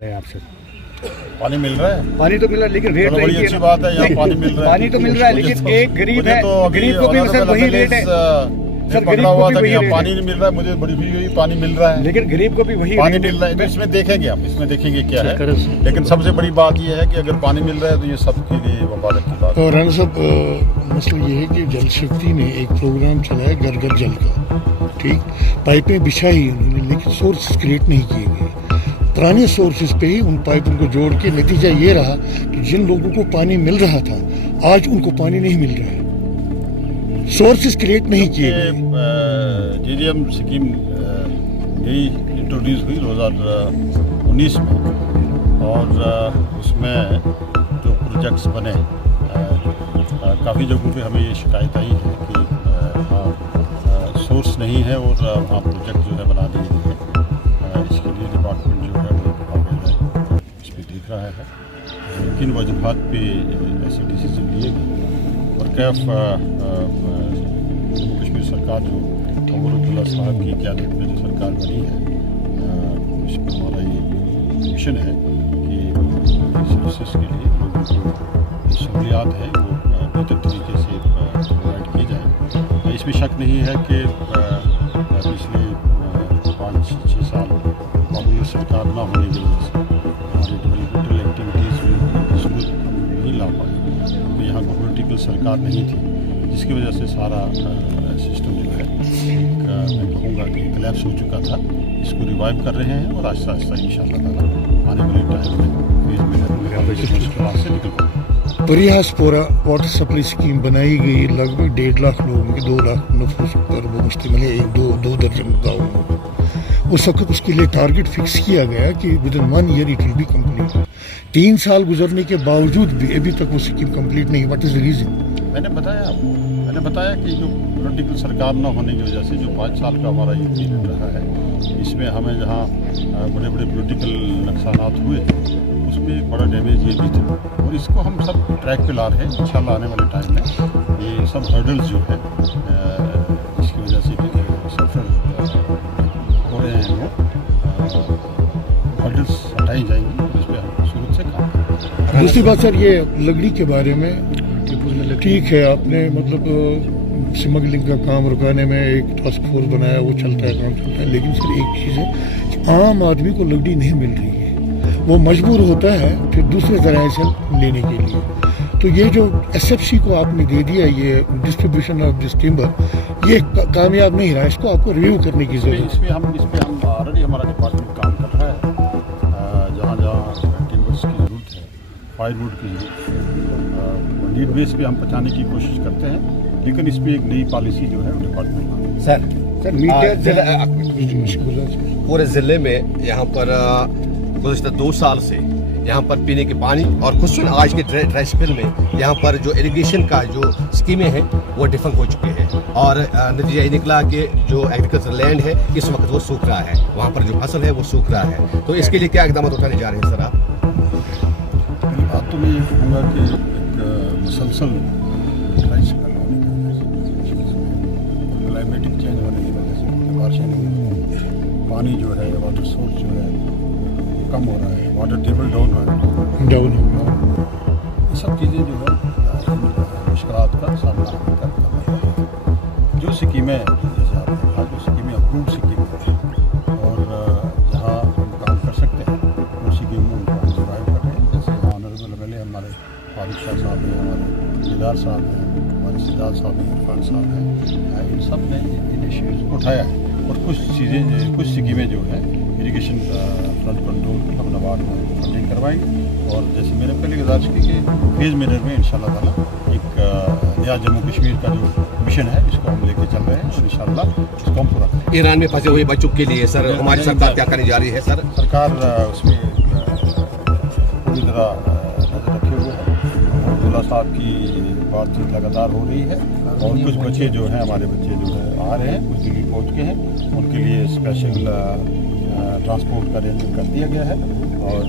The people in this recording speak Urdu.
آپ سے پانی مل رہا ہے، پانی تو مل رہا ہے لیکن ریٹ بڑی اچھی بات ہے، یہاں پانی مل رہا ہے، پانی تو مل رہا ہے لیکن ایک غریب ہے، غریب کو بھی سر وہی ریٹ ہے سر، پکڑا غریب ہوا کو بھی تھا کہ وہی یہاں ریٹ پانی ہے نہیں مل رہا ہے، مجھے بڑی خوشی ہوئی پانی مل رہا ہے، لیکن غریب کو بھی وہی پانی ریٹ مل رہا ہے، تو اس میں دیکھیں گے، اس میں دیکھیں گے کیا ہے، لیکن سب سے بڑی بات یہ ہے کہ اگر پانی مل رہا ہے تو یہ سب کے لیے مبارک کی بات ہے۔ رانا صاحب مسئلہ یہ ہے کہ جل شکتی نے ایک پروگرام چلایا گھر گھر جل کا، ٹھیک، پائپیں بچھائی انہوں نے لیکن سورسز کریٹ نہیں کیے گئے، پرانے سورسز پہ ہی ان پائپوں کو جوڑ کے نتیجہ یہ رہا کہ جن لوگوں کو پانی مل رہا تھا آج ان کو پانی نہیں مل رہا ہے، سورسز کریٹ نہیں کیے گئے۔ جی جی ایم اسکیم یہی انٹروڈیوس ہوئی 2019 میں، اور اس میں جو پروجیکٹس بنے، کافی جگہوں پہ ہمیں یہ شکایت آئی ہے کہ وہاں سورس نہیں ہے اور وہاں پروجیکٹ جو ہے بنا دیے گئے ہیں، اس کے لیے ڈپارٹمنٹ جو ہے وہ باقاعدہ اس پہ دیکھ رہا ہے کن وجوہات پہ ایسے ڈیسیزن لیے گئے، اور کیف جموں کشمیر سرکار جو عمر عبداللہ صاحب کی قیادت میں جو سرکار بنی ہے، اس میں ہمارا یہ مشن ہے کہ سروسز کے لیے لوگوں کو سہولیات ہے وہ بہتر طریقے سے پرووائڈ کی جائیں۔ اس میں شک نہیں ہے کہ پچھلے 5-6 سال کانگریس سرکار نہ ہونے کی وجہ سے ہماری ڈیولپمنٹل ایکٹیویٹیز میں اس کو نہیں لا پائے، کیونکہ یہاں پولیٹیکل سرکار نہیں تھی، جس کی وجہ سے سارا سسٹم جو ہے میں کہوں گا کہ کلیپس ہو چکا تھا، اس کو ریوائیو کر رہے ہیں اور آہستہ آہستہ ان شاء اللہ تعالیٰ آنے والے ٹائم میں سے نکل پائیں گے۔ پریاس پورا واٹر سپلائی اسکیم بنائی گئی، لگ بھگ 1.5 لاکھ لوگوں کی 2 لاکھ نفوس پر وہ مشتمل ہے، 2 درجن گاؤں میں۔ اس وقت اس کے لیے ٹارگٹ فکس کیا گیا کہ within 1 year it will be complete, 3 سال گزرنے کے باوجود بھی ابھی تک وہ اسکیم کمپلیٹ نہیں۔ What is the reason? میں نے بتایا کہ جو پولیٹیکل سرکار نہ ہونے کی وجہ سے جو 5 سال کا ہمارا یہ پیریڈ رہا ہے، اس میں ہمیں جہاں بڑے بڑے پولیٹیکل نقصانات ہوئے اس میں ایک بڑا ڈیمیج یہ بھی تھا، اور اس کو ہم سب ٹریک پہ لا رہے ہیں انشاءاللہ آنے والے ٹائم میں یہ سب ہرڈلز جو ہے جس کی وجہ سے کہ سفر ہو رہے ہیں وہ ہرڈلز ہٹائی جائیں گی، اس پہ ہم صورت سے کام کریں گے۔ دوسری بات سر یہ لکڑی کے بارے میں، ٹھیک ہے آپ نے مطلب اسمگلنگ کا کام رکانے میں ایک ٹاسک فورس بنایا، وہ چلتا ہے، کام چلتا ہے، لیکن سر ایک چیز ہے کہ عام آدمی کو لکڑی نہیں مل رہی ہے، وہ مجبور ہوتا ہے پھر دوسرے ذرائع سے لینے کے لیے، تو یہ جو ایس ایف سی کو آپ نے دے دیا یہ ڈسٹریبیوشن آف دس ٹمبر، یہ کامیاب نہیں رہا، اس کو آپ کو ریویو کرنے کی ضرورت ہے۔ اس پہ ہم آلریڈی ہمارا ڈپارٹمنٹ کام کر رہا ہے، جہاں ٹمبرس کی ضرورت ہے، فائر ووڈ کی ضرورت ہے، نیڈ بیس پہ ہم پہنچانے کی کوشش کرتے ہیں، لیکن اس پہ ایک نئی پالیسی جو ہے وہ ڈپارٹمنٹ سر میڈیا پورے ضلع میں یہاں پر گزشتہ 2 سال سے یہاں پر پینے کے پانی اور خصوصاً آج کے ڈرائی اسپیل میں یہاں پر جو اریگیشن کا جو اسکیمیں ہیں وہ ڈیفنگ ہو چکے ہیں، اور نتیجہ یہ نکلا کہ جو ایگریکلچر لینڈ ہے اس وقت وہ سوکھ رہا ہے، وہاں پر جو فصل ہے وہ سوکھ رہا ہے، تو اس کے لیے کیا اقدامات اٹھانے جا رہے ہیں سر آپ؟ پہلی بات تو میں یہ کہوں گا کہ ایک مسلسل ڈرائی اسپیل ہونے کی وجہ سے، کلائمیٹک چینج ہونے کی وجہ سے بارشیں نہیں ہو رہی ہیں، پانی جو ہے واٹر سورس جو ہے کم ہو رہا ہے، واٹر ٹیبل ڈاؤن ہو رہا ہے، یہ سب چیزیں جو ہے مشکلات کا سامنا کر رہے ہیں۔ جو اسکیمیں جیسے آپ نے کہا جو اسکیمیں اپروڈ اسکیم ہیں اور جہاں ہم کام کر سکتے ہیں ان اسکیموں کو ہم ریوائیو کر رہے ہیں، جیسے آنریبل ایم ایل اے ہمارے فاروق شاہ صاحب ہیں، ہمارے دیدار صاحب ہیں، ہمارے سجاد صاحب ہیں، عرفان صاحب ہیں، ان سب نے انیشیٹیوز کو اٹھایا ہے، اور کچھ اسکیمیں جو ہیں اریگیشن فلڈ کنٹرول کی ہم نبارڈ میں فنڈنگ کروائیں گے، اور جیسے میں نے پہلے گزارش کی کہ فیز مینر میں انشاءاللہ تعالیٰ ایک نیا جموں کشمیر کا جو مشن ہے اس کو ہم لے کے چل رہے ہیں، اور انشاءاللہ اس کو ہم پورا کریں گے۔ ایران میں پھنسے ہوئے بچوں کے لیے سر ہماری سرکار کیا کرنے جا رہی ہے سر؟ سرکار اس میں پوری طرح نظر رکھے ہوئے ہے، عبداللہ صاحب کی بات چیت لگاتار ہو رہی ہے، اور کچھ بچے جو ہیں ہمارے بچے جو ہے آ رہے ہیں، کچھ دلی پہنچ کے ہیں، ان کے لیے اسپیشل ٹرانسپورٹ کا ارینجمنٹ کر دیا گیا ہے، اور